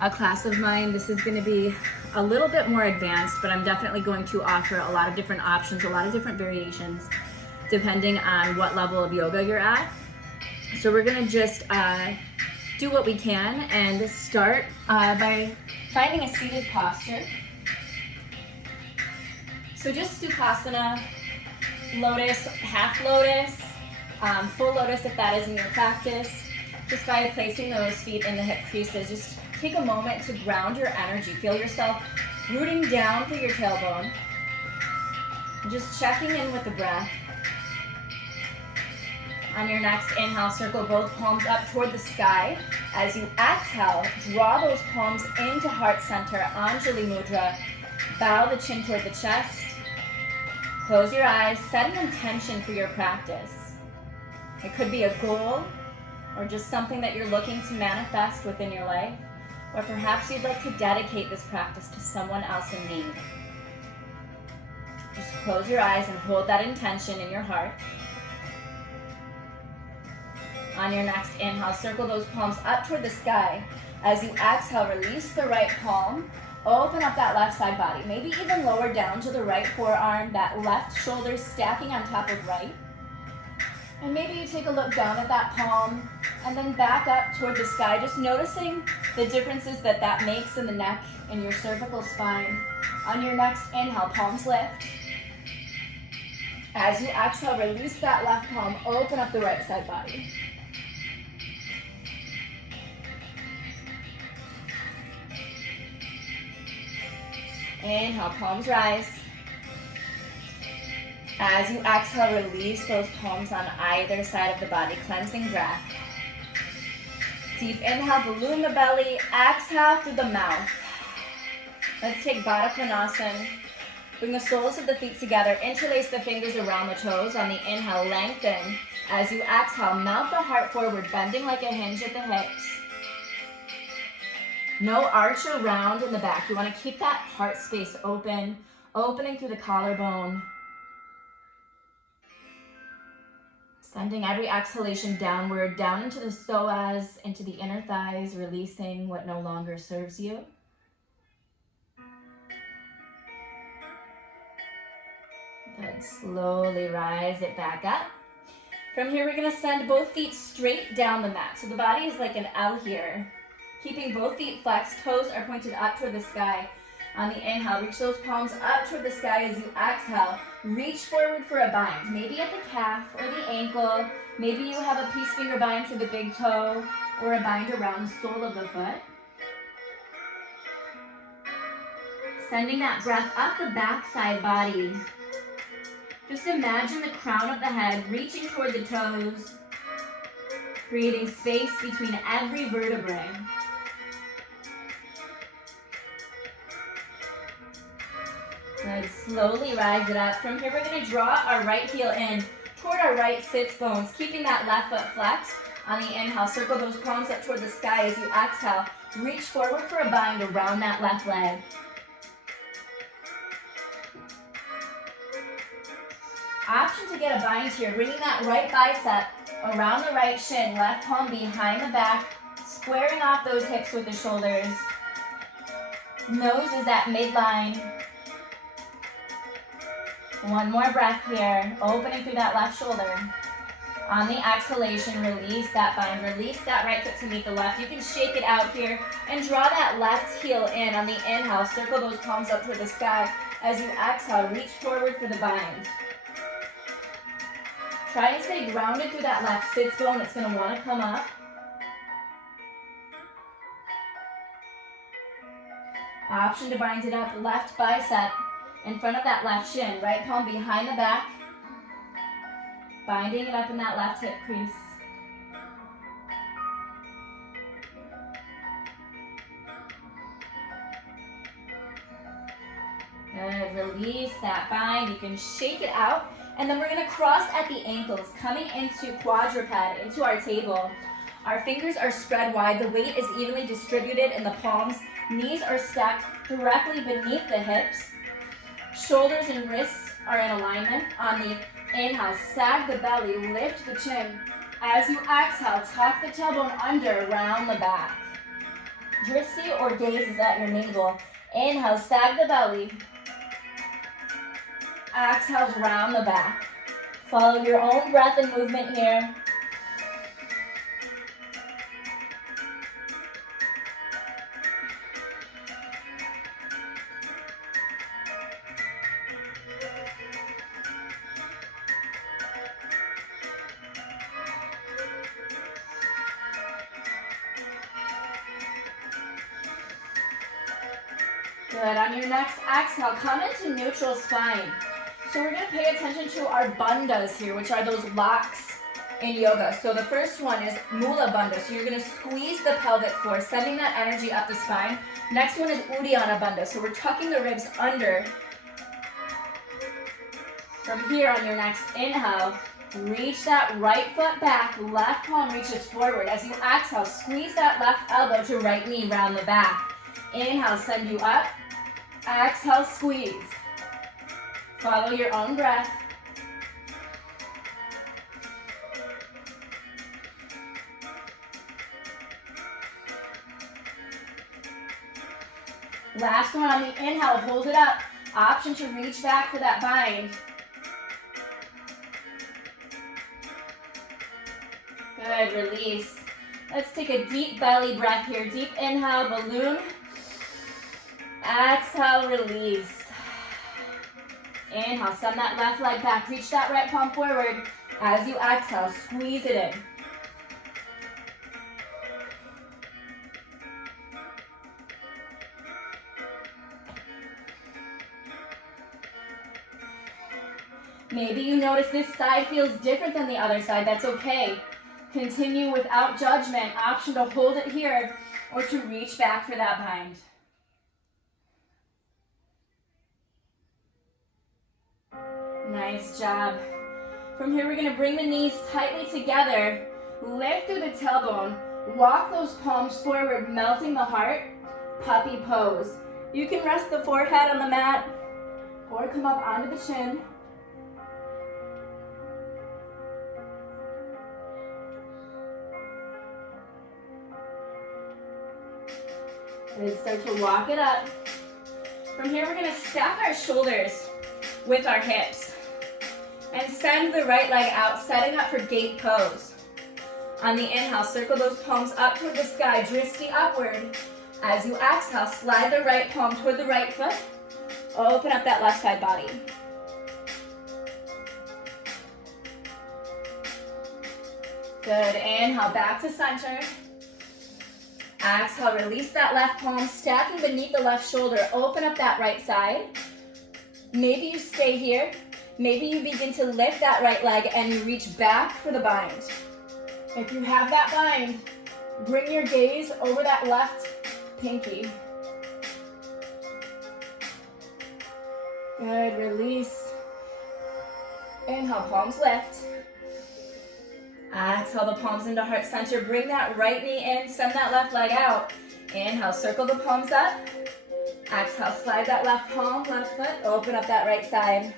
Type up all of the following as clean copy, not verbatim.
a class of mine, this is going to be a little bit more advanced, but I'm definitely going to offer a lot of different options, a lot of different variations, depending on what level of yoga you're at. So we're going to just do what we can and start by finding a seated posture. So just Sukhasana, lotus, half lotus, full lotus if that is in your practice. Just by placing those feet in the hip creases, just take a moment to ground your energy. Feel yourself rooting down through your tailbone. Just checking in with the breath. On your next inhale, circle both palms up toward the sky. As you exhale, draw those palms into heart center, Anjali Mudra. Bow the chin toward the chest. Close your eyes, set an intention for your practice. It could be a goal or just something that you're looking to manifest within your life, or perhaps you'd like to dedicate this practice to someone else in need. Just close your eyes and hold that intention in your heart. On your next inhale, circle those palms up toward the sky. As you exhale, release the right palm. Open up that left side body. Maybe even lower down to the right forearm, that left shoulder stacking on top of right. And maybe you take a look down at that palm and then back up toward the sky, just noticing the differences that that makes in the neck and your cervical spine. On your next inhale, palms lift. As you exhale, release that left palm, open up the right side body. Inhale, palms rise. As you exhale, release those palms on either side of the body, cleansing breath. Deep inhale, balloon the belly. Exhale through the mouth. Let's take Baddha Konasana. Bring the soles of the feet together. Interlace the fingers around the toes. On the inhale, lengthen. As you exhale, melt the heart forward, bending like a hinge at the hips. No arch or round in the back. You want to keep that heart space open, opening through the collarbone. Sending every exhalation downward, down into the psoas, into the inner thighs, releasing what no longer serves you. Good. Slowly rise it back up. From here, we're going to send both feet straight down the mat. So the body is like an L here. Keeping both feet flexed, toes are pointed up toward the sky. On the inhale, reach those palms up toward the sky. As you exhale, reach forward for a bind. Maybe at the calf or the ankle. Maybe you have a peace finger bind to the big toe or a bind around the sole of the foot. Sending that breath up the backside body. Just imagine the crown of the head reaching toward the toes, creating space between every vertebrae. Good. Slowly rise it up. From here, we're going to draw our right heel in toward our right sits bones, keeping that left foot flexed. On the inhale, circle those palms up toward the sky. As you exhale, reach forward for a bind around that left leg. Option to get a bind here, bringing that right bicep around the right shin, left palm behind the back, squaring off those hips with the shoulders. Nose is at midline. One more breath here, opening through that left shoulder. On the exhalation, release that bind, release that right foot to meet the left. You can shake it out here and draw that left heel in. On the inhale, circle those palms up toward the sky. As you exhale, reach forward for the bind. Try and stay grounded through that left sits bone. It's going to want to come up. Option to bind it up, left bicep in front of that left shin, right palm behind the back, binding it up in that left hip crease. Good, release that bind, you can shake it out, and then we're gonna cross at the ankles, coming into quadruped, into our table. Our fingers are spread wide, the weight is evenly distributed in the palms, knees are stacked directly beneath the hips. Shoulders and wrists are in alignment. On the inhale, sag the belly, lift the chin. As you exhale, tuck the tailbone under, round the back. Drishti or gaze is at your navel. Inhale, sag the belly. Exhale, round the back. Follow your own breath and movement here. Good. On your next exhale, come into neutral spine. So we're going to pay attention to our bandhas here, which are those locks in yoga. So the first one is Mula Bandha. So you're going to squeeze the pelvic floor, sending that energy up the spine. Next one is Uddiyana Bandha. So we're tucking the ribs under. From here, on your next inhale, reach that right foot back, left palm reaches forward. As you exhale, squeeze that left elbow to right knee round the back. Inhale, send you up. Exhale, squeeze. Follow your own breath. Last one on the inhale, hold it up. Option to reach back for that bind. Good, release. Let's take a deep belly breath here. Deep inhale, balloon. Exhale, release. Inhale, send that left leg back. Reach that right palm forward. As you exhale, squeeze it in. Maybe you notice this side feels different than the other side. That's okay. Continue without judgment. Option to hold it here or to reach back for that bind. Nice job. From here, we're going to bring the knees tightly together. Lift through the tailbone. Walk those palms forward, melting the heart. Puppy pose. You can rest the forehead on the mat or come up onto the chin. And start to walk it up. From here, we're going to stack our shoulders with our hips and send the right leg out, setting up for gate pose. On the inhale, circle those palms up toward the sky, drishti upward. As you exhale, slide the right palm toward the right foot. Open up that left side body. Good. Inhale, back to center. Exhale, release that left palm, stacking beneath the left shoulder. Open up that right side. Maybe you stay here. Maybe you begin to lift that right leg and you reach back for the bind. If you have that bind, bring your gaze over that left pinky. Good, release. Inhale, palms lift. Exhale the palms into heart center. Bring that right knee in, send that left leg out. Inhale, circle the palms up. Exhale, slide that left palm, left foot, open up that right side.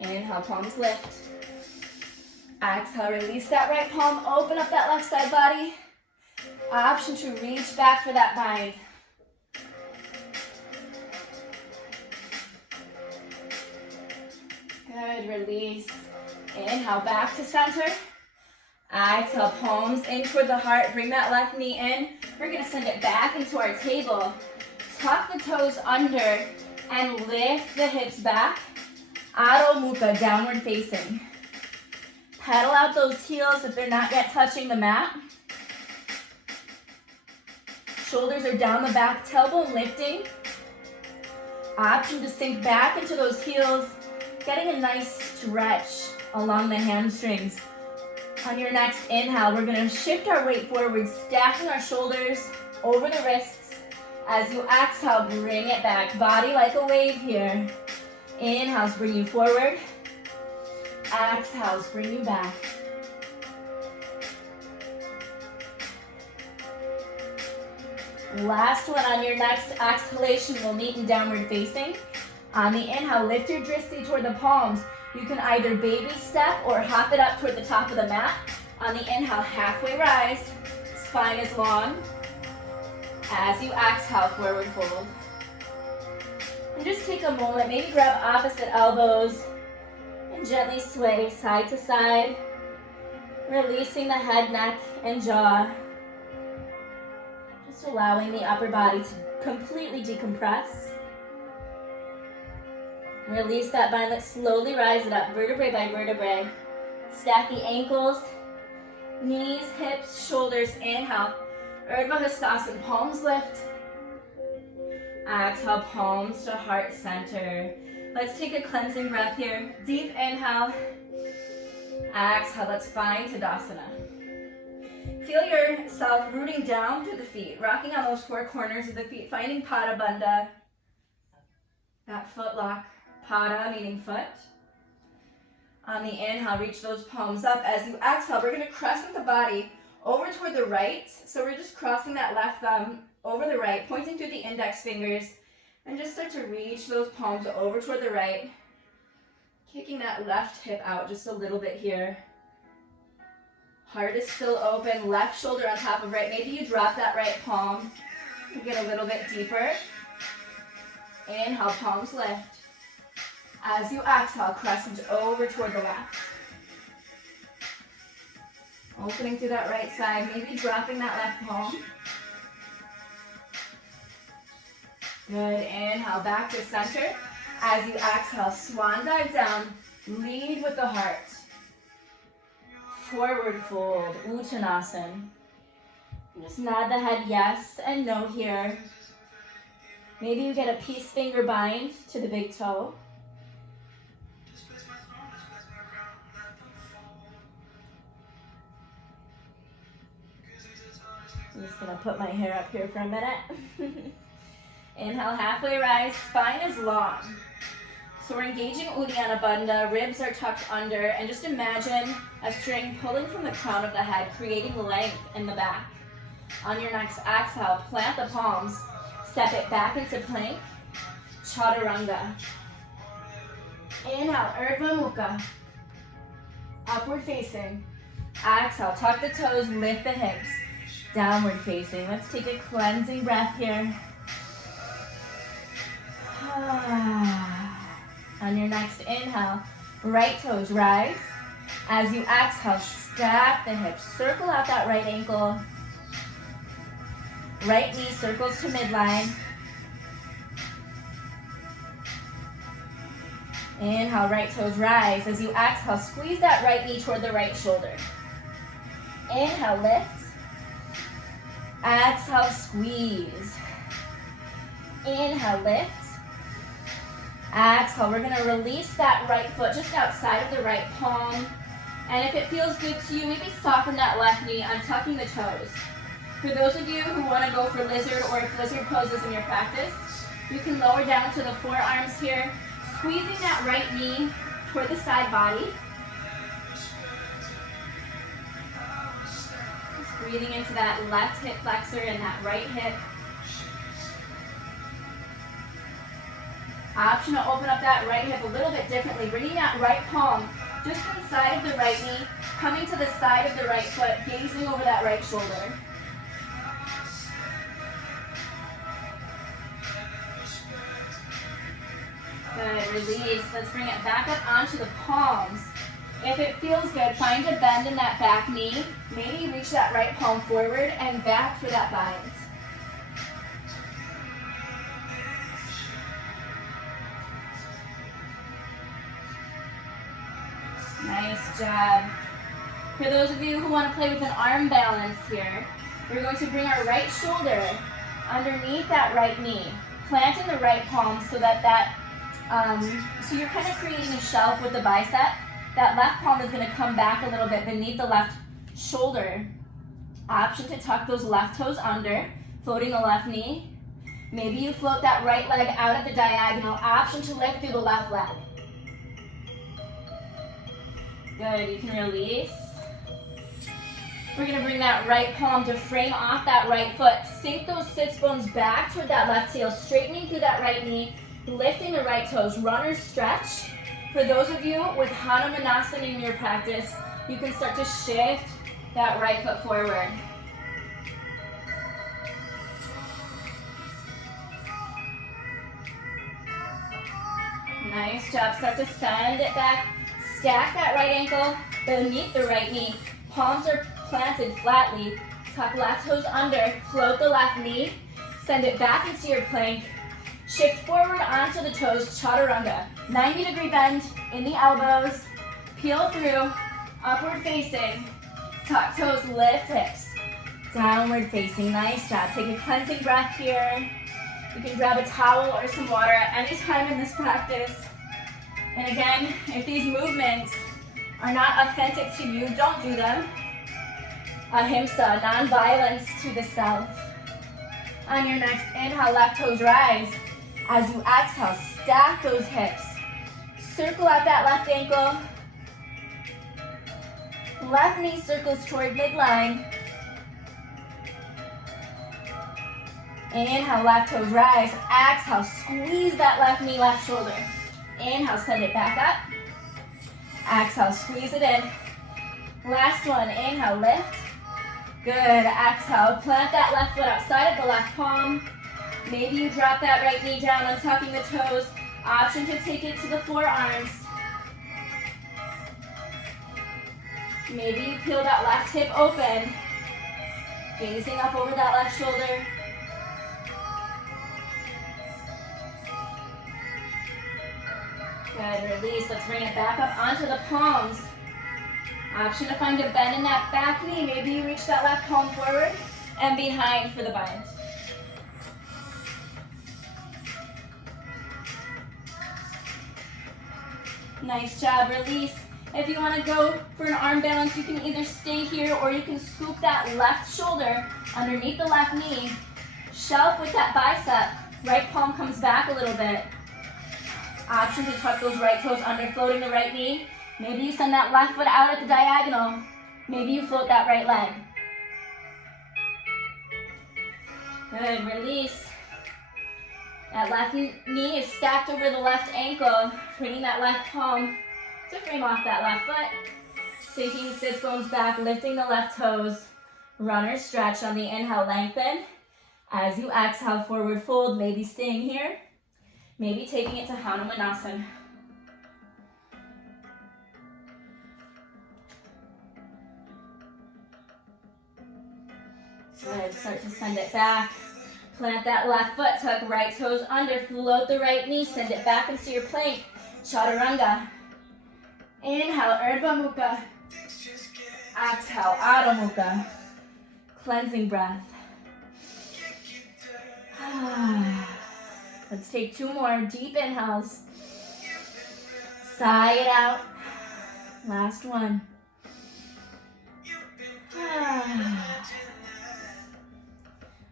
Inhale, palms lift. Exhale, release that right palm, open up that left side body. Option to reach back for that bind. Good, release. Inhale, back to center. Exhale, palms in toward the heart. Bring that left knee in. We're going to send it back into our table. Tuck the toes under and lift the hips back. Adho Mukha, downward facing. Pedal out those heels if they're not yet touching the mat. Shoulders are down the back, tailbone lifting. Option to sink back into those heels, getting a nice stretch along the hamstrings. On your next inhale, we're going to shift our weight forward, stacking our shoulders over the wrists. As you exhale, bring it back. Body like a wave here. Inhales bring you forward. Exhales bring you back. Last one. On your next exhalation, we'll meet in downward facing. On the inhale, lift your drishti toward the palms. You can either baby step or hop it up toward the top of the mat. On the inhale, halfway rise, spine is long. As you exhale, forward fold. And just take a moment, maybe grab opposite elbows and gently sway side to side, releasing the head, neck, and jaw. Just allowing the upper body to completely decompress. Release that bind, let's slowly rise it up, vertebrae by vertebrae. Stack the ankles, knees, hips, shoulders, inhale. Urdhva Hastasana, palms lift. Exhale, palms to heart center. Let's take a cleansing breath here. Deep inhale. Exhale, let's find Tadasana. Feel yourself rooting down through the feet, rocking on those four corners of the feet, finding Pada Bandha. That foot lock, Pada meaning foot. On the inhale, reach those palms up. As you exhale, we're going to crescent the body over toward the right. So we're just crossing that left thumb over the right, pointing through the index fingers, and just start to reach those palms over toward the right, kicking that left hip out just a little bit here. Heart is still open, left shoulder on top of right. Maybe you drop that right palm and get a little bit deeper. Inhale, palms lift. As you exhale, crescent over toward the left. Opening through that right side, maybe dropping that left palm. Good, inhale, back to center. As you exhale, swan dive down, lead with the heart. Forward fold, Uttanasana. Just nod the head yes and no here. Maybe you get a peace finger bind to the big toe. I'm just gonna put my hair up here for a minute. Inhale, halfway rise, spine is long. So we're engaging Uddiyana Bandha, ribs are tucked under, and just imagine a string pulling from the crown of the head, creating length in the back. On your next exhale, plant the palms, step it back into plank, Chaturanga. Inhale, Urdhva Mukha, upward facing. Exhale, tuck the toes, lift the hips, downward facing. Let's take a cleansing breath here. On your next inhale, right toes rise. As you exhale, stack the hips, circle out that right ankle. Right knee circles to midline. Inhale, right toes rise. As you exhale, squeeze that right knee toward the right shoulder. Inhale, lift. Exhale, squeeze. Inhale, lift. Exhale, we're going to release that right foot just outside of the right palm. And if it feels good to you, maybe soften that left knee, untucking the toes. For those of you who want to go for lizard or if lizard poses in your practice, you can lower down to the forearms here, squeezing that right knee toward the side body. Just breathing into that left hip flexor and that right hip. Option to open up that right hip a little bit differently, bringing that right palm just inside of the right knee, coming to the side of the right foot, gazing over that right shoulder. Good, release. Let's bring it back up onto the palms. If it feels good, find a bend in that back knee. Maybe reach that right palm forward and back for that bind. Nice job. For those of you who want to play with an arm balance here, we're going to bring our right shoulder underneath that right knee, planting the right palm so that so you're kind of creating a shelf with the bicep. That left palm is going to come back a little bit beneath the left shoulder. Option to tuck those left toes under, floating the left knee. Maybe you float that right leg out at the diagonal. Option to lift through the left leg. Good, you can release. We're gonna bring that right palm to frame off that right foot. Sink those sits bones back toward that left heel, straightening through that right knee, lifting the right toes, runner's stretch. For those of you with Hanumanasana in your practice, you can start to shift that right foot forward. Nice job. Start to send it back. Stack that right ankle beneath the right knee. Palms are planted flatly. Tuck left toes under. Float the left knee. Send it back into your plank. Shift forward onto the toes. Chaturanga. 90-degree bend in the elbows. Peel through. Upward facing. Tuck toes, lift hips. Downward facing. Nice job. Take a cleansing breath here. You can grab a towel or some water at any time in this practice. And again, if these movements are not authentic to you, don't do them. Ahimsa, non-violence to the self. On your next inhale, left toes rise. As you exhale, stack those hips. Circle out that left ankle. Left knee circles toward midline. Inhale, left toes rise. Exhale, squeeze that left knee, left shoulder. Inhale, send it back up. Exhale, squeeze it in. Last one, inhale, lift. Good, exhale, plant that left foot outside of the left palm. Maybe you drop that right knee down, untucking the toes. Option to take it to the forearms. Maybe you peel that left hip open. Gazing up over that left shoulder. Good, release. Let's bring it back up onto the palms. Option to find a bend in that back knee. Maybe you reach that left palm forward and behind for the bind. Nice job, release. If you want to go for an arm balance, you can either stay here or you can scoop that left shoulder underneath the left knee. Shelf with that bicep. Right palm comes back a little bit. Option to tuck those right toes under, floating the right knee. Maybe you send that left foot out at the diagonal. Maybe you float that right leg. Good, release. That left knee is stacked over the left ankle, bringing that left palm to frame off that left foot. Sinking sits bones back, lifting the left toes. Runner stretch on the inhale, lengthen. As you exhale, forward fold, maybe staying here. Maybe taking it to Hanumanasana. Good, start to send it back. Plant that left foot, tuck right toes under, float the right knee, send it back into your plank. Chaturanga. Inhale, Urdhva Mukha. Exhale, Adho Mukha. Cleansing breath. Let's take two more deep inhales. Sigh it out. Last one.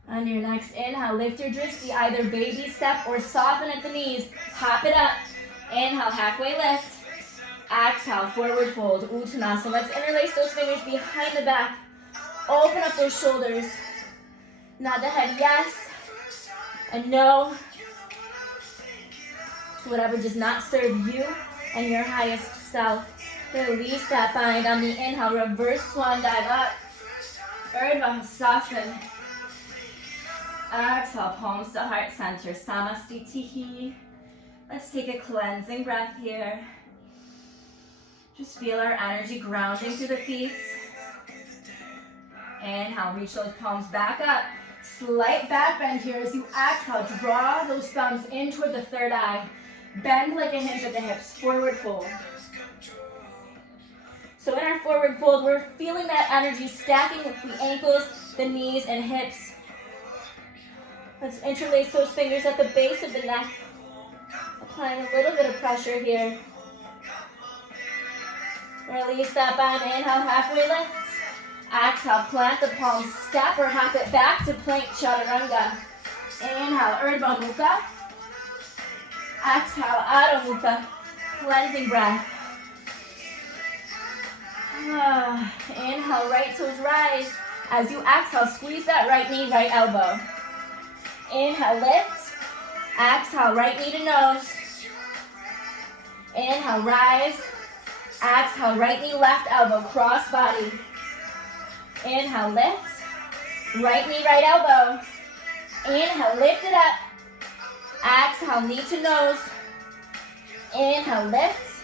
On your next inhale, lift your drishti, either baby step or soften at the knees. Hop it up. Inhale, halfway lift. Exhale, forward fold, Uttanasana. Let's interlace those fingers behind the back. Open up those shoulders. Nod the head yes and no to whatever does not serve you and your highest self. Release that bind on the inhale. Reverse swan dive up. Urdhva Hastasana. Exhale, palms to heart center. Samastitihi. Let's take a cleansing breath here. Just feel our energy grounding through the feet. Inhale, reach those palms back up. Slight back bend here as you exhale. Draw those thumbs in toward the third eye. Bend like a hinge at the hips. Forward fold. So in our forward fold, we're feeling that energy stacking with the ankles, the knees, and hips. Let's interlace those fingers at the base of the neck. Applying a little bit of pressure here. Release that bind. Inhale, halfway lift. Exhale, plant the palms, step or hop it back to plank chaturanga. Inhale, Urdhva Mukha. Exhale, Adho Mukha. Cleansing breath. Inhale, right toes rise. As you exhale, squeeze that right knee, right elbow. Inhale, lift. Exhale, right knee to nose. Inhale, rise. Exhale, right knee, left elbow, cross body. Inhale, lift. Right knee, right elbow. Inhale, lift it up. Exhale, knee to nose. Inhale, lift.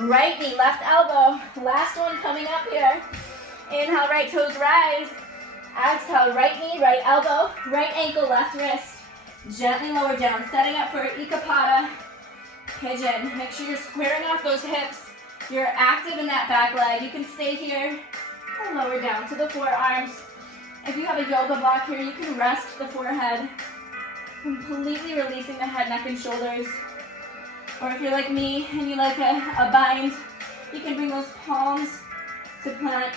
Right knee, left elbow. Last one coming up here. Inhale, right toes rise. Exhale, right knee, right elbow. Right ankle, left wrist. Gently lower down, setting up for Ikapada pigeon. Make sure you're squaring off those hips. You're active in that back leg. You can stay here and lower down to the forearms. If you have a yoga block here, you can rest the forehead, completely releasing the head, neck, and shoulders. Or if you're like me and you like a bind, you can bring those palms to plant.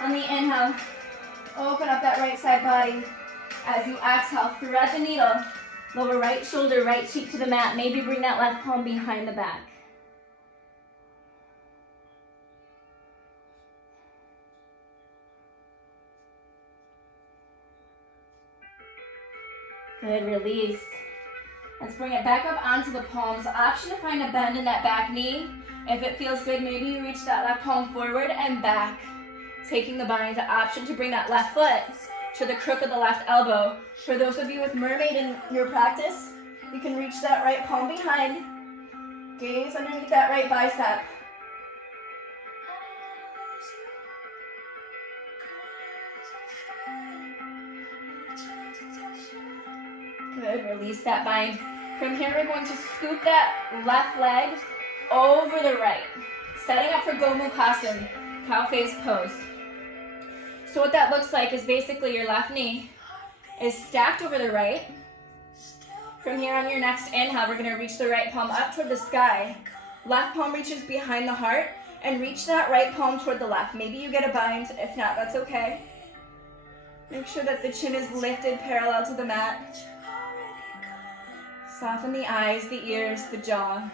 On the inhale, open up that right side body. As you exhale, thread the needle. Lower right shoulder, right cheek to the mat. Maybe bring that left palm behind the back. Good, release. Let's bring it back up onto the palms. Option to find a bend in that back knee. If it feels good, maybe you reach that left palm forward and back. Taking the bind, option to bring that left foot to the crook of the left elbow. For those of you with mermaid in your practice, you can reach that right palm behind. Gaze underneath that right bicep. Good, release that bind. From here, we're going to scoop that left leg over the right. Setting up for Gomukhasana, cow face pose. So what that looks like is basically your left knee is stacked over the right. From here on your next inhale, we're gonna reach the right palm up toward the sky. Left palm reaches behind the heart and reach that right palm toward the left. Maybe you get a bind, if not, that's okay. Make sure that the chin is lifted parallel to the mat. Soften the eyes, the ears, the jaw.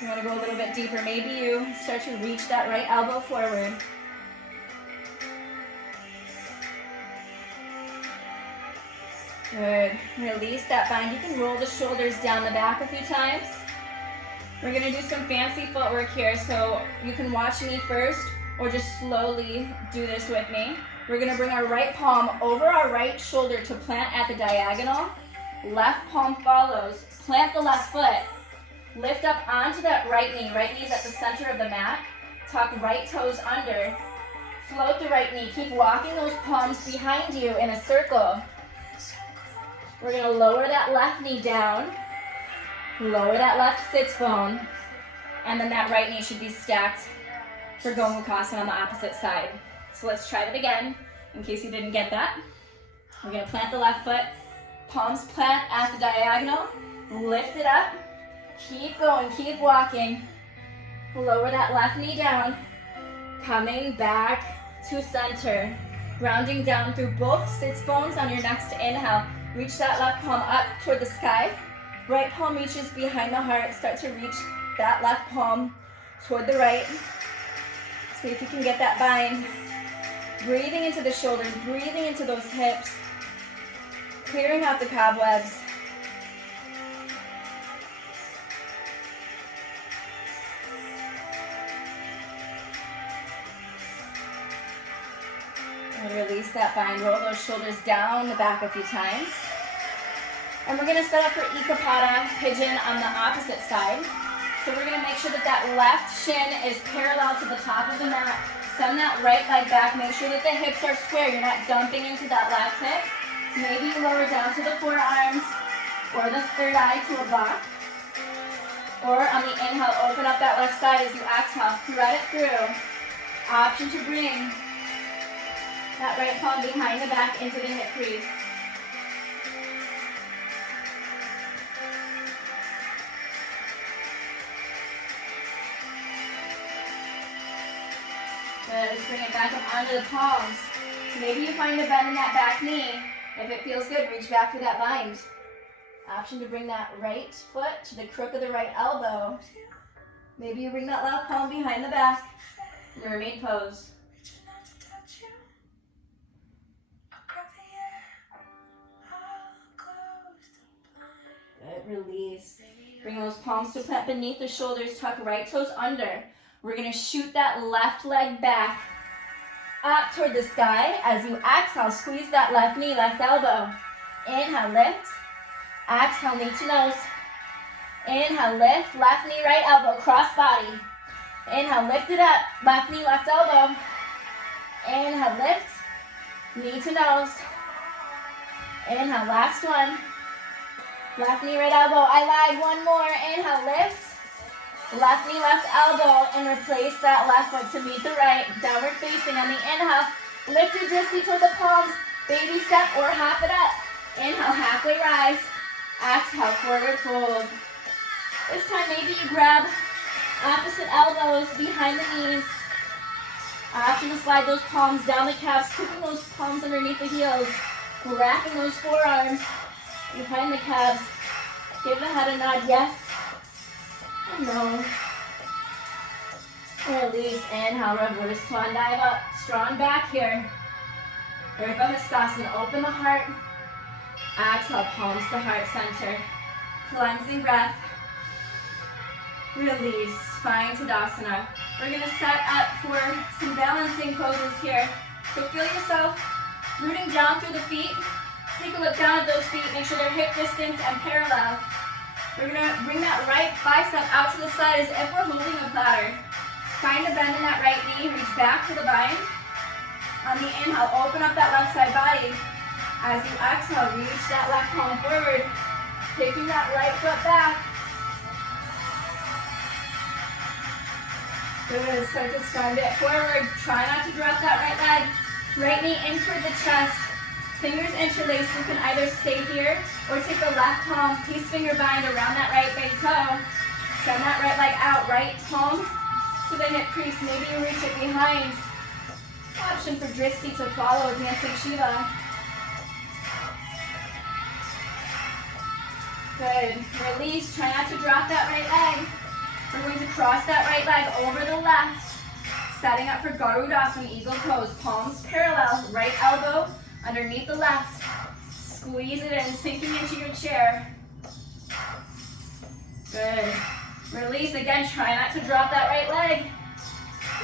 You want to go a little bit deeper. Maybe you start to reach that right elbow forward. Good. Release that bind. You can roll the shoulders down the back a few times. We're going to do some fancy footwork here, so you can watch me first or just slowly do this with me. We're going to bring our right palm over our right shoulder to plant at the diagonal. Left palm follows. Plant the left foot. Lift up onto that right knee. Right knee's at the center of the mat. Tuck right toes under. Float the right knee. Keep walking those palms behind you in a circle. We're going to lower that left knee down. Lower that left sits bone. And then that right knee should be stacked for Gomukhasana on the opposite side. So let's try that again, in case you didn't get that. We're going to plant the left foot. Palms plant at the diagonal. Lift it up. Keep going, keep walking. Lower that left knee down. Coming back to center. Grounding down through both sits bones on your next inhale. Reach that left palm up toward the sky. Right palm reaches behind the heart. Start to reach that left palm toward the right. See if you can get that bind. Breathing into the shoulders, breathing into those hips. Clearing out the cobwebs. And release that bind. Roll those shoulders down the back a few times. And we're going to set up for Ikapada pigeon on the opposite side. So we're going to make sure that that left shin is parallel to the top of the mat. Send that right leg back. Make sure that the hips are square. You're not dumping into that left hip. Maybe you lower down to the forearms or the third eye to a block. Or on the inhale, open up that left side as you exhale. Thread it through. Option to bring that right palm behind the back into the hip crease. Good, let's bring it back up onto the palms. Maybe you find a bend in that back knee. If it feels good, reach back for that bind. Option to bring that right foot to the crook of the right elbow. Maybe you bring that left palm behind the back. Mermaid pose. Good, release. Bring those palms to plant beneath the shoulders. Tuck right toes under. We're going to shoot that left leg back up toward the sky. As you exhale, squeeze that left knee, left elbow. Inhale, lift. Exhale, knee to nose. Inhale, lift. Left knee, right elbow, cross body. Inhale, lift it up. Left knee, left elbow. Inhale, lift. Knee to nose. Inhale, last one. Left knee, right elbow. I lied. One more. Inhale, lift. Left knee, left elbow, and replace that left foot to meet the right. Downward facing on the inhale. Lift your dristi toward the palms. Baby step or hop it up. Inhale, halfway rise. Exhale, forward fold. This time maybe you grab opposite elbows behind the knees. Option to slide those palms down the calves, scooping those palms underneath the heels. Wrapping those forearms behind the calves. Give the head a nod, yes. No. Release. Inhale, reverse swan dive up. Strong back here. Breath+Flow. Open the heart. Exhale, palms to heart center. Cleansing breath. Release. Find Tadasana. We're going to set up for some balancing poses here. So feel yourself rooting down through the feet. Take a look down at those feet. Make sure they're hip distance and parallel. We're going to bring that right bicep out to the side as if we're holding a platter. Find a bend in that right knee. Reach back to the bind. On the inhale, open up that left side body. As you exhale, reach that left palm forward. Taking that right foot back. Good. Start to send it forward. Try not to drop that right leg. Right knee in toward the chest. Fingers interlaced. You can either stay here or take the left palm, peace finger bind around that right big toe. Send that right leg out. Right palm to the hip crease. Maybe you reach it behind. Option for dristi to follow, dancing Shiva. Good. Release. Try not to drop that right leg. We're going to cross that right leg over the left. Setting up for Garudasana, eagle pose. Palms parallel. Right elbow underneath the left. Squeeze it in, sinking into your chair. Good. Release. Again, try not to drop that right leg.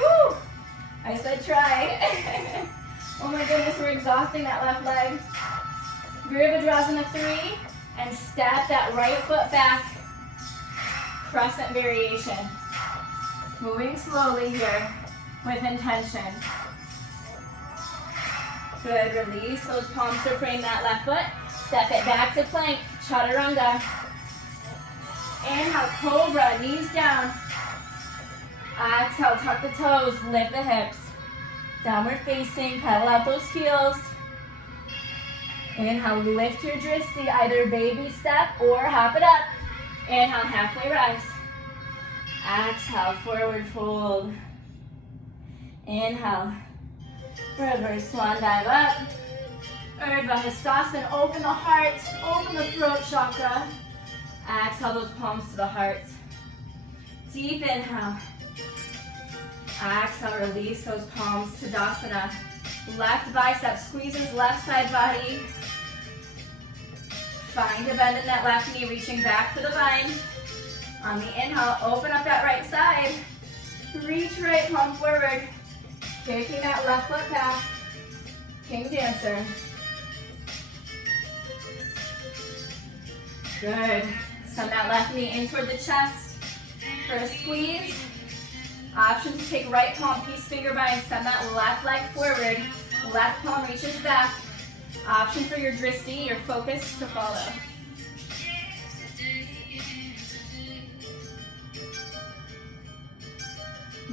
Woo! I said try. Oh my goodness, we're exhausting that left leg. Virabhadrasana 3, and step that right foot back. Crescent variation. Moving slowly here with intention. Good, release those palms to frame that left foot. Step it back to plank, chaturanga. Inhale, cobra, knees down. Exhale, tuck the toes, lift the hips. Downward facing, pedal out those heels. Inhale, lift your dristi, either baby step or hop it up. Inhale, halfway rise. Exhale, forward fold. Inhale, reverse swan dive up. Urdhva Hastasana, open the heart, open the throat chakra. Exhale those palms to the heart. Deep inhale. Exhale, release those palms to Tadasana. Left bicep squeezes left side body. Find a bend in that left knee, reaching back for the bind. On the inhale, open up that right side. Reach right palm forward. Taking that left foot back. King Dancer. Good. Send that left knee in toward the chest for a squeeze. Option to take right palm, peace finger bind. Send that left leg forward. Left palm reaches back. Option for your dristi, your focus to follow.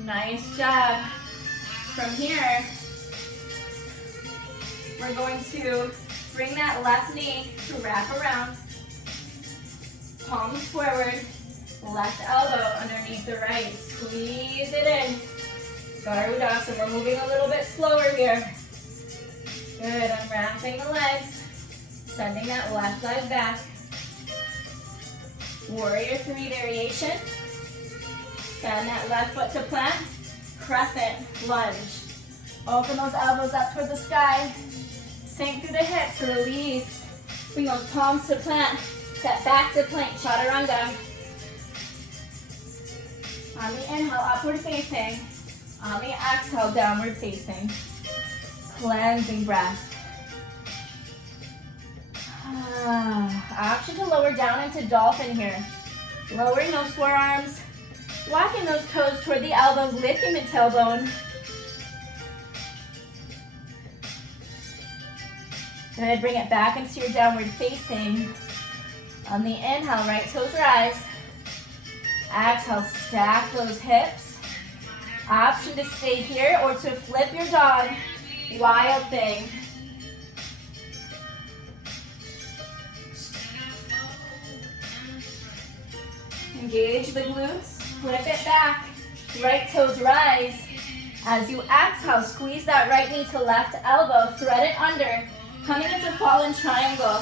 Nice job. From here, we're going to bring that left knee to wrap around. Palms forward. Left elbow underneath the right. Squeeze it in. Garudasana. We're moving a little bit slower here. Good. Unwrapping the legs. Sending that left leg back. Warrior 3 variation. Send that left foot to plant. Crescent lunge. Open those elbows up toward the sky. Sink through the hips. Release. Bring those palms to plant. Step back to plank. Chaturanga. On the inhale, upward facing. On the exhale, downward facing. Cleansing breath. Option to lower down into dolphin here. Lowering those forearms, walking those toes toward the elbows, lifting the tailbone. Good, bring it back into your downward facing. On the inhale, right toes rise. Exhale, stack those hips. Option to stay here or to flip your dog. Wild thing. Engage the glutes, flip it back, right toes rise. As you exhale, squeeze that right knee to left elbow, thread it under, coming into fallen triangle.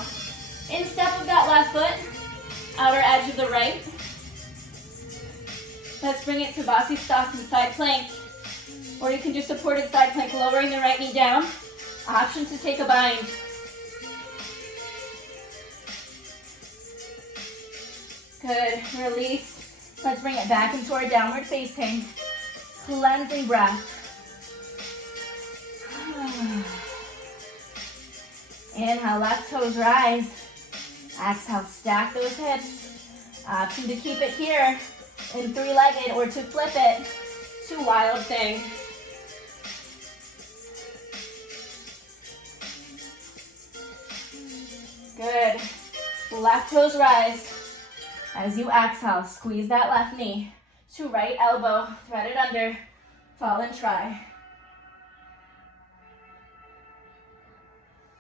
Instep of that left foot, outer edge of the right. Let's bring it to Vasisthasana, side plank. Or you can do supported side plank, lowering the right knee down. Option to take a bind. Good, release. Let's bring it back into our downward facing. Cleansing breath. Inhale, left toes rise. Exhale, stack those hips. Option to keep it here in three-legged or to flip it to wild thing. Good. Left toes rise. As you exhale, squeeze that left knee to right elbow, thread it under, fall and try.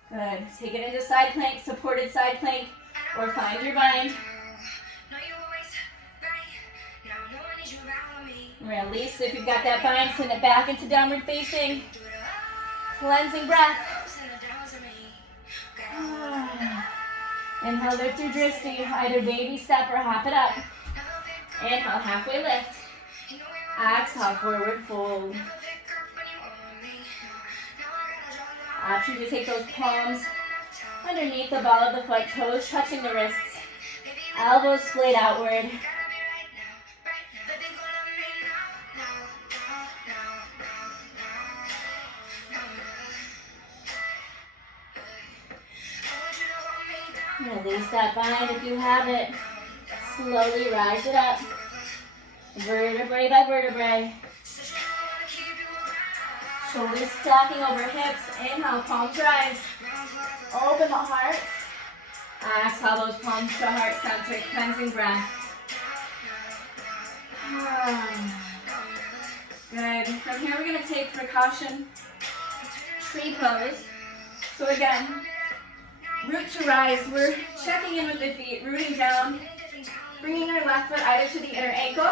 Good. Take it into side plank, supported side plank, or find your bind. Release. If you've got that bind, send it back into downward facing. Cleansing breath. Inhale, lift your drishti, either baby step or hop it up. Inhale, halfway lift. Exhale, forward fold. Option to take those palms underneath the ball of the foot, toes touching the wrists. Elbows splayed outward. Release that bind if you have it. Slowly rise it up. Vertebrae by vertebrae. Shoulders stacking over hips. Inhale, palms rise. Open the heart. Exhale those palms to heart center. Cleansing breath. Good. From here we're going to take precaution. Tree pose. So again, root to rise. We're checking in with the feet, rooting down, bringing our left foot either to the inner ankle,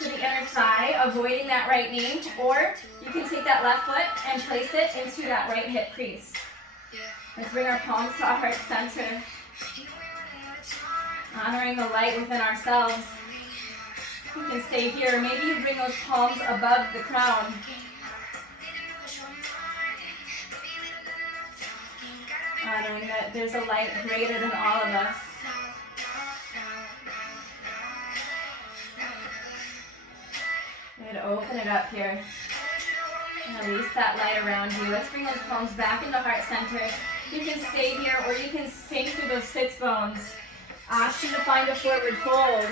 to the inner thigh, avoiding that right knee, or you can take that left foot and place it into that right hip crease. Let's bring our palms to our heart center, honoring the light within ourselves. You can stay here. Maybe you bring those palms above the crown. Honoring that there's a light greater than all of us. Good, open it up here. And release that light around you. Let's bring those palms back into heart center. You can stay here or you can sink through those sits bones. Option to find a forward fold.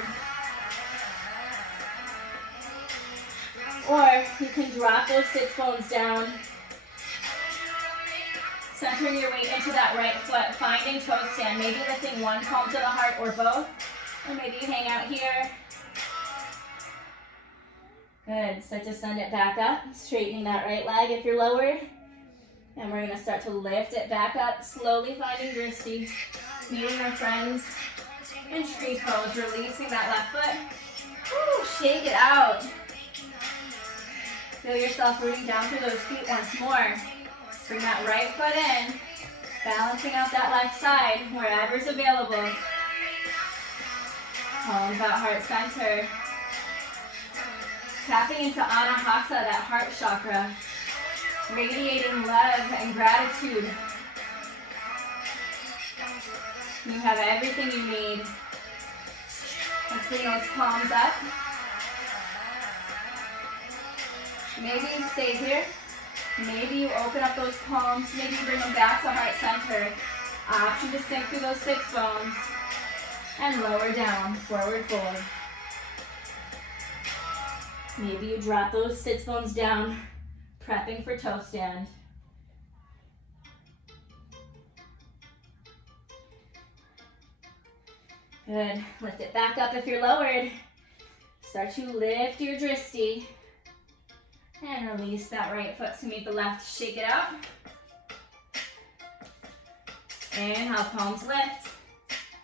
Or you can drop those sits bones down. Centering your weight into that right foot, finding toe stand, maybe lifting one palm to the heart or both, or maybe you hang out here. Good, start to send it back up, straightening that right leg if you're lowered. And we're gonna start to lift it back up, slowly finding drishti, meeting our friends in tree pose, releasing that left foot. Woo, shake it out. Feel yourself rooting down through those feet once more. Bring that right foot in, balancing out that left side, wherever's available. Palms out heart center. Tapping into Anahata, that heart chakra. Radiating love and gratitude. You have everything you need. Let's bring those palms up. Maybe you stay here. Maybe you open up those palms. Maybe you bring them back to heart center. Option to sink through those sits bones. And lower down, forward fold. Maybe you drop those sits bones down, prepping for toe stand. Good. Lift it back up if you're lowered. Start to lift your dristi. And release that right foot to meet the left. Shake it out. Inhale, palms lift.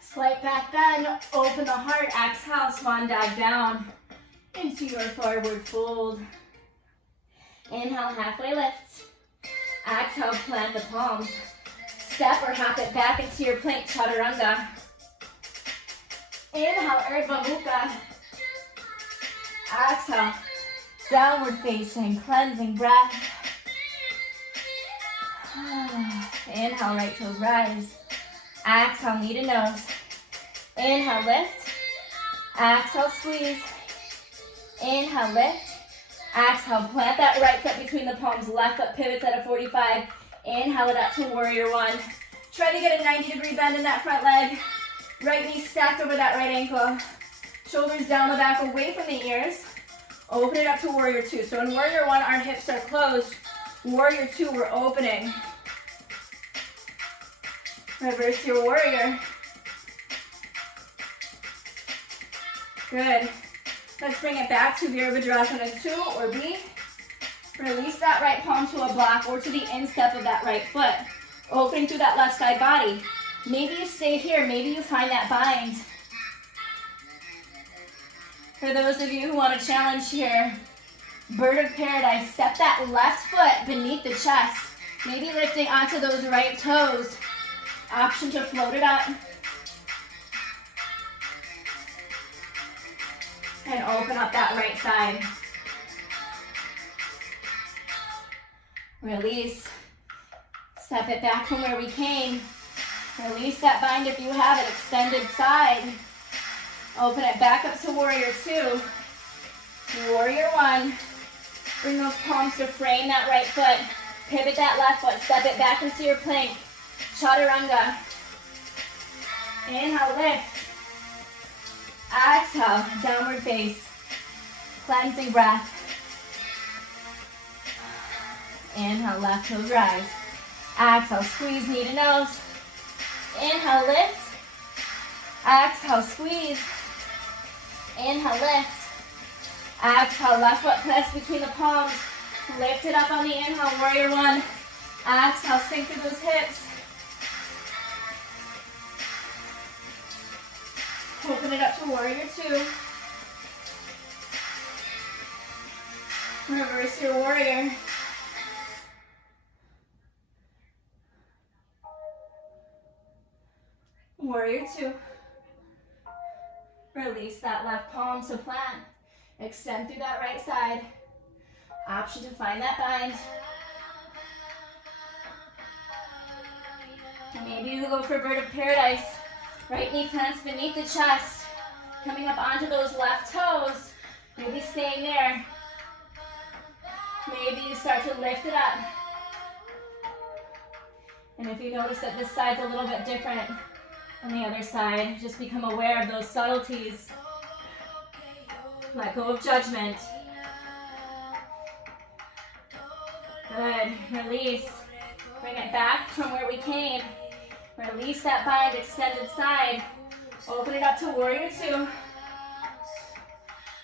Slight back bend. Open the heart. Exhale, swan dive down into your forward fold. Inhale, halfway lift. Exhale, plant the palms. Step or hop it back into your plank chaturanga. Inhale, Urdhva Mukha. Exhale, downward facing, cleansing breath. Inhale, right toes rise. Exhale, knee to nose. Inhale, lift. Exhale, squeeze. Inhale, lift. Exhale, plant that right foot between the palms. Left foot pivots at a 45. Inhale it up to warrior one. Try to get a 90-degree bend in that front leg. Right knee stacked over that right ankle. Shoulders down the back, away from the ears. Open it up to warrior two. So in warrior one, our hips are closed. Warrior two, we're opening. Reverse your warrior. Good. Let's bring it back to Virabhadrasana 2 or B. Release that right palm to a block or to the instep of that right foot. Opening through that left side body. Maybe you stay here. Maybe you find that bind. For those of you who want to challenge here, bird of paradise, step that left foot beneath the chest. Maybe lifting onto those right toes. Option to float it up. And open up that right side. Release. Step it back from where we came. Release that bind if you have it. Extended side. Open it back up to warrior two. Warrior one. Bring those palms to frame that right foot. Pivot that left foot. Step it back into your plank. Chaturanga. Inhale, lift. Exhale, downward face. Cleansing breath. Inhale, left toes rise. Exhale, squeeze knee to nose. Inhale, lift. Exhale, squeeze. Inhale, lift. Exhale, left foot plants between the palms. Lift it up on the inhale, warrior one. Exhale, sink through those hips. Open it up to warrior two. Reverse your warrior. Warrior two. Release that left palm to plant. Extend through that right side. Option to find that bind. And maybe you go for bird of paradise. Right knee plants beneath the chest. Coming up onto those left toes. Maybe staying there. Maybe you start to lift it up. And if you notice that this side's a little bit different than the other side, just become aware of those subtleties. Let go of judgment. Good. Release. Bring it back from where we came. Release that bind, extended side. Open it up to warrior two.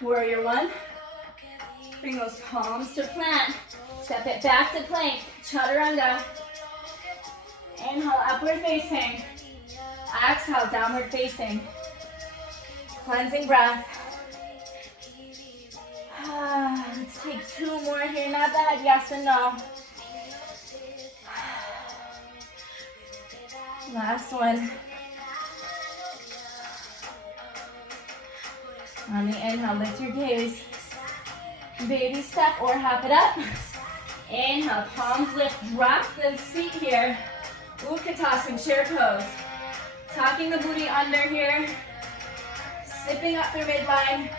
Warrior one. Bring those palms to plant. Step it back to plank. Chaturanga. Inhale, upward facing. Exhale, downward facing. Cleansing breath. Let's take two more here. Not bad. Yes and no. Last one. On the inhale, lift your gaze. Baby step or hop it up. Inhale, palms lift. Drop the seat here. Utkatasana, chair pose. Tucking the booty under here. Sipping up through midline.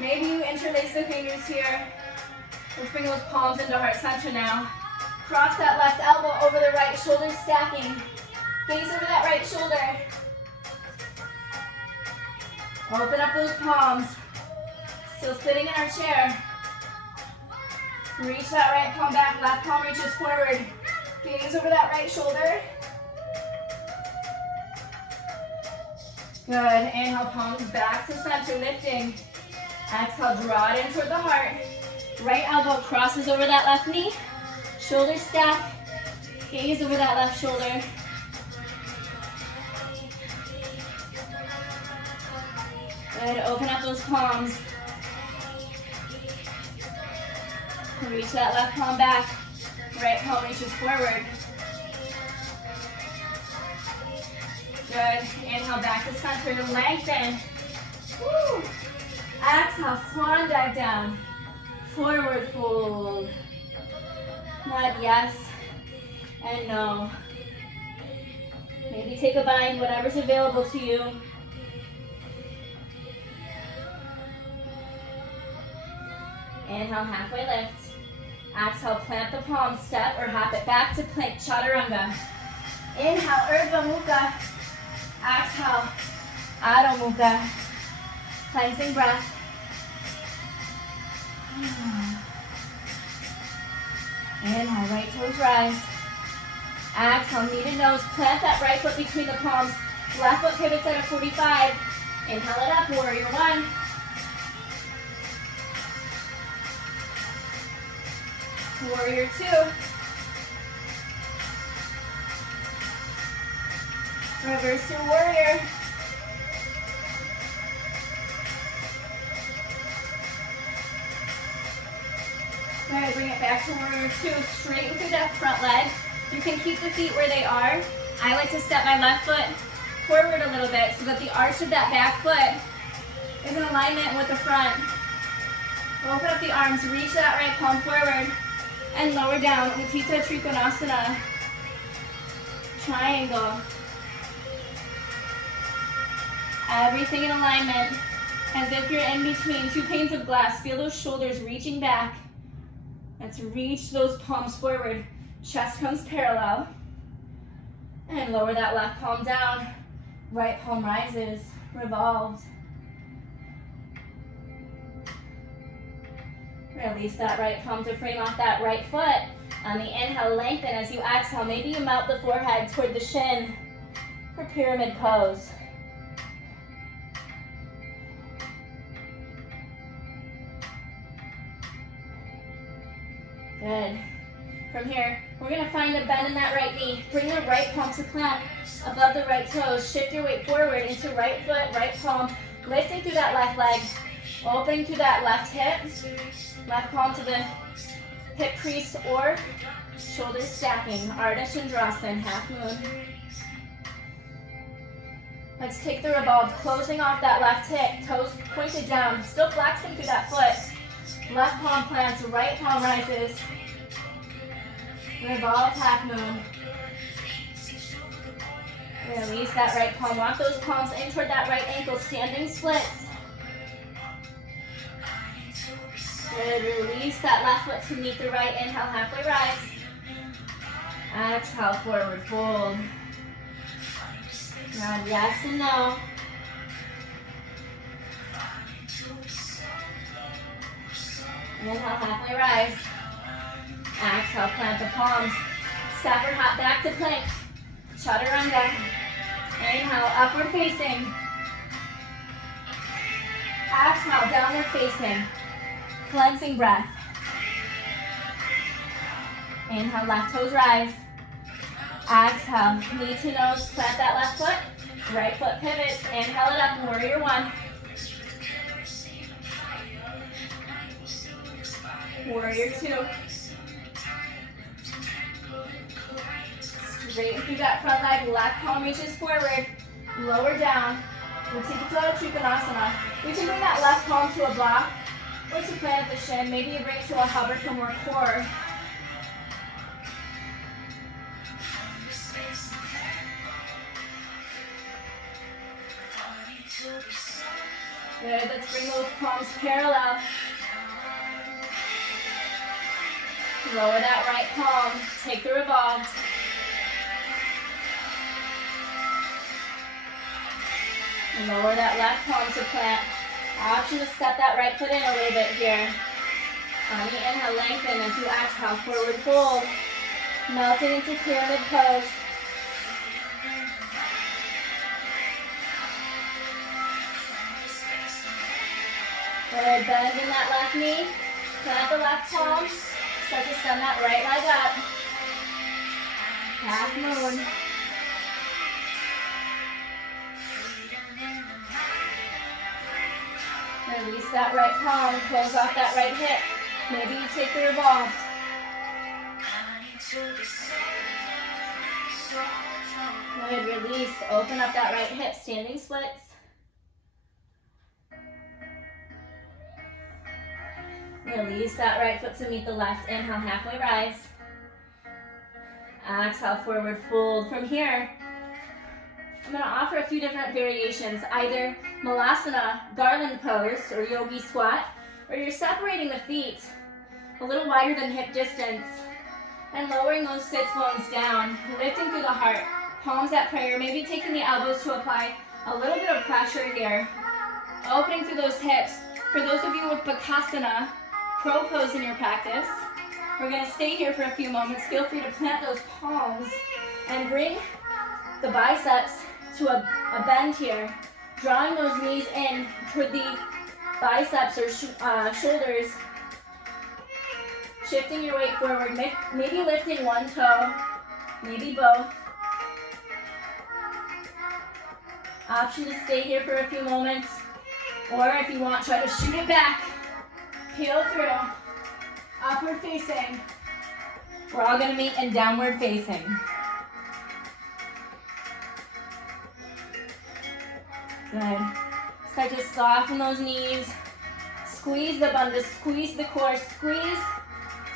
Maybe you interlace the fingers here. Let's bring those palms into heart center now. Cross that left elbow over the right shoulder, stacking. Gaze over that right shoulder. Open up those palms. Still sitting in our chair. Reach that right palm back, left palm reaches forward. Gaze over that right shoulder. Good. Inhale, palms back to center, lifting. Exhale, draw it in toward the heart. Right elbow crosses over that left knee. Shoulders stack. Gaze over that left shoulder. Good. Open up those palms. Reach that left palm back. Right palm reaches forward. Good. Inhale, back to center. Lengthen. Woo. Exhale, swan dive down. Forward fold. Not yes and no. Maybe take a bind, whatever's available to you. Inhale, halfway lift. Exhale, plant the palm, step or hop it back to plank chaturanga. Inhale, Urdhva Mukha. Exhale, Adho Mukha. Cleansing breath. Inhale, right toes rise. Exhale, knee to nose. Plant that right foot between the palms. Left foot pivots at a 45. Inhale it up, warrior one. Warrior two. Reverse to warrior. Alright, bring it back to warrior two. Straighten through that front leg. You can keep the feet where they are. I like to step my left foot forward a little bit so that the arch of that back foot is in alignment with the front. Open up the arms, reach that right palm forward and lower down. Utthita Trikonasana. Triangle. Everything in alignment, as if you're in between two panes of glass. Feel those shoulders reaching back. Let's reach those palms forward. Chest comes parallel. And lower that left palm down. Right palm rises, revolved. Release that right palm to frame off that right foot. On the inhale, lengthen. As you exhale, maybe you melt the forehead toward the shin for pyramid pose. Good. From here, we're going to find a bend in that right knee. Bring the right palm to plant above the right toes. Shift your weight forward into right foot, right palm. Lifting through that left leg. Opening through that left hip. Left palm to the hip crease or shoulders stacking. Ardha Chandrasana, half moon. Let's take the revolve, closing off that left hip. Toes pointed down. Still flexing through that foot. Left palm plants, right palm rises. Revolve, half moon. Release that right palm. Walk those palms in toward that right ankle. Standing splits. Good. Release that left foot to meet the right. Inhale, halfway rise. Exhale, forward fold. Now, yes and no. Inhale, halfway rise. Exhale, plant the palms. Step or hop back to plank. Chaturanga. Inhale, upward facing. Exhale, downward facing. Cleansing breath. Inhale, left toes rise. Exhale, knee to nose, plant that left foot. Right foot pivots. Inhale it up, warrior one. Warrior two. Straighten through that front leg, left palm reaches forward, lower down. Utthita Trikonasana. We can bring that left palm to a block or to plant at the shin. Maybe you bring it to a hover for more core. Good, let's bring those palms parallel. Lower that right palm, take the revolved. Lower that left palm to plant. Option to step that right foot in a little bit here. On the inhale, lengthen. As you exhale, forward fold. Melting into pyramid pose. Good, bend in that left knee. Plant the left palm. Start to send that right leg up. Half moon. Release that right palm, close off that right hip. Maybe you take the revolve. Good, release. Open up that right hip, standing splits. Release that right foot to meet the left. Inhale, halfway rise. Exhale, forward fold. From here, I'm going to offer a few different variations. Either Malasana, garland pose, or yogi squat, or you're separating the feet a little wider than hip distance and lowering those sits bones down, lifting through the heart. Palms at prayer, maybe taking the elbows to apply a little bit of pressure here. Opening through those hips. For those of you with Bakasana, pro pose in your practice, we're going to stay here for a few moments. Feel free to plant those palms and bring the biceps to a bend here. Drawing those knees in toward the biceps or shoulders. Shifting your weight forward, maybe lifting one toe, maybe both. Option to stay here for a few moments, or if you want, try to shoot it back. Peel through, upward facing. We're all gonna meet in downward facing. Good. Start to soften those knees. Squeeze the bundle, squeeze the core, squeeze,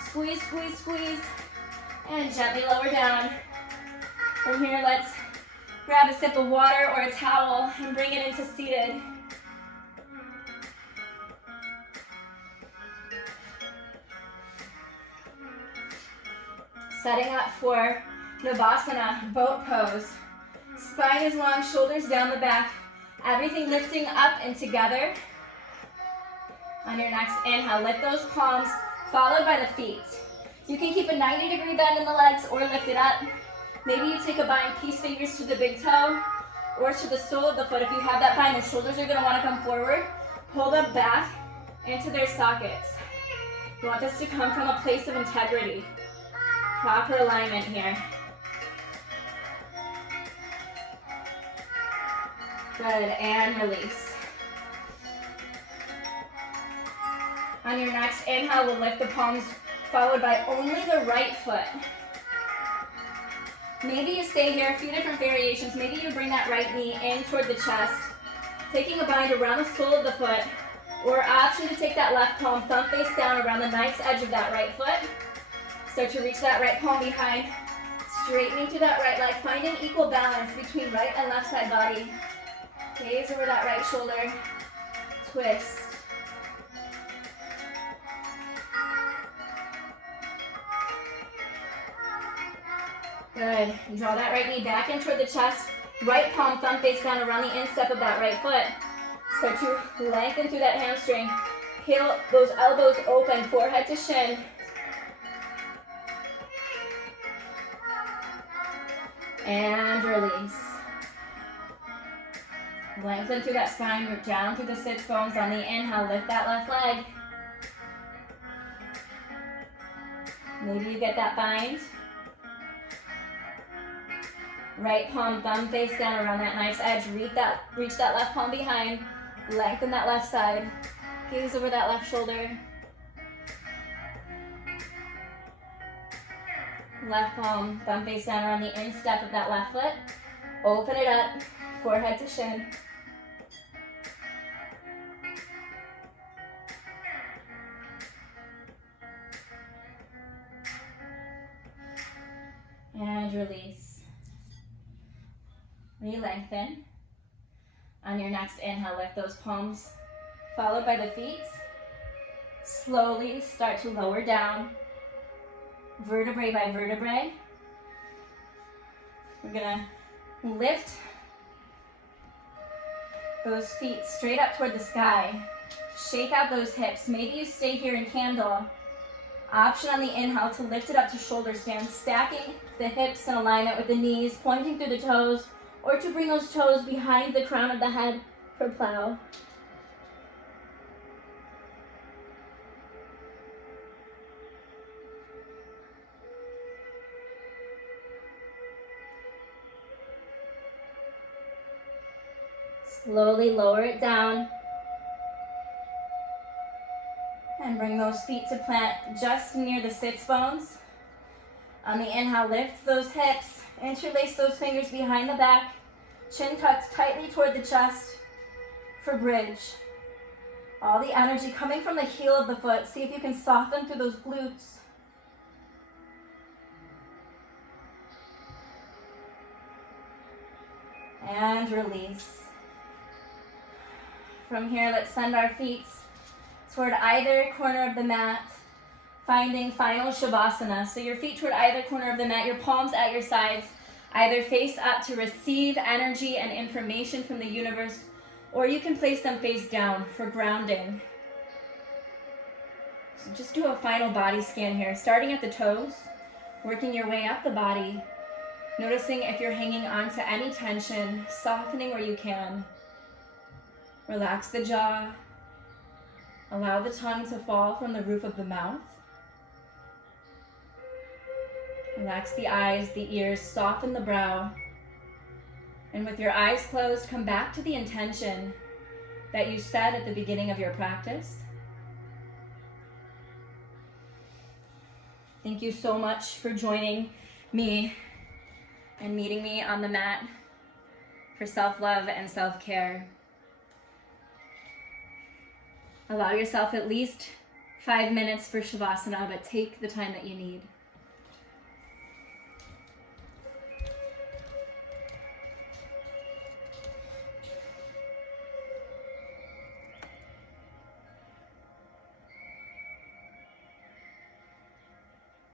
squeeze, squeeze, squeeze. And gently lower down. From here, let's grab a sip of water or a towel and bring it into seated. Setting up for Navasana, boat pose. Spine is long, shoulders down the back. Everything lifting up and together. On your next inhale, lift those palms, followed by the feet. You can keep a 90-degree bend in the legs or lift it up. Maybe you take a bind, peace fingers to the big toe or to the sole of the foot. If you have that bind, the shoulders are going to want to come forward. Pull them back into their sockets. You want this to come from a place of integrity. Proper alignment here. Good, and release. On your next inhale, we'll lift the palms, followed by only the right foot. Maybe you stay here, a few different variations. Maybe you bring that right knee in toward the chest, taking a bind around the sole of the foot, or option to take that left palm, thumb face down around the knife's edge of that right foot. Start to reach that right palm behind, straightening through that right leg, finding equal balance between right and left side body. Gaze over that right shoulder, twist. Good. Draw that right knee back in toward the chest. Right palm, thumb face down around the instep of that right foot. Start to lengthen through that hamstring. Peel those elbows open, forehead to shin. And release. Lengthen through that spine, root down through the sits bones. On the inhale, lift that left leg. Maybe you get that bind. Right palm, thumb face down around that knife's edge. Reach that left palm behind. Lengthen that left side. Gaze over that left shoulder. Left palm, thumb face down around the instep of that left foot. Open it up, forehead to shin. And release. Re-lengthen. On your next inhale, lift those palms, followed by the feet. Slowly start to lower down, vertebrae by vertebrae. We're gonna lift those feet straight up toward the sky. Shake out those hips. Maybe you stay here in candle. Option on the inhale to lift it up to shoulder stand, stacking the hips in alignment with the knees, pointing through the toes, or to bring those toes behind the crown of the head for plow. Slowly lower it down and bring those feet to plant just near the sits bones. On the inhale, lift those hips, interlace those fingers behind the back, chin tucked tightly toward the chest for bridge. All the energy coming from the heel of the foot. See if you can soften through those glutes. And release. From here, let's send our feet toward either corner of the mat, finding final Shavasana. So your feet toward either corner of the mat, your palms at your sides, either face up to receive energy and information from the universe, or you can place them face down for grounding. So just do a final body scan here, starting at the toes, working your way up the body, noticing if you're hanging on to any tension, softening where you can. Relax the jaw. Allow the tongue to fall from the roof of the mouth. Relax the eyes, the ears, soften the brow. And with your eyes closed, come back to the intention that you set at the beginning of your practice. Thank you so much for joining me and meeting me on the mat for self-love and self-care. Allow yourself at least 5 minutes for Shavasana, but take the time that you need.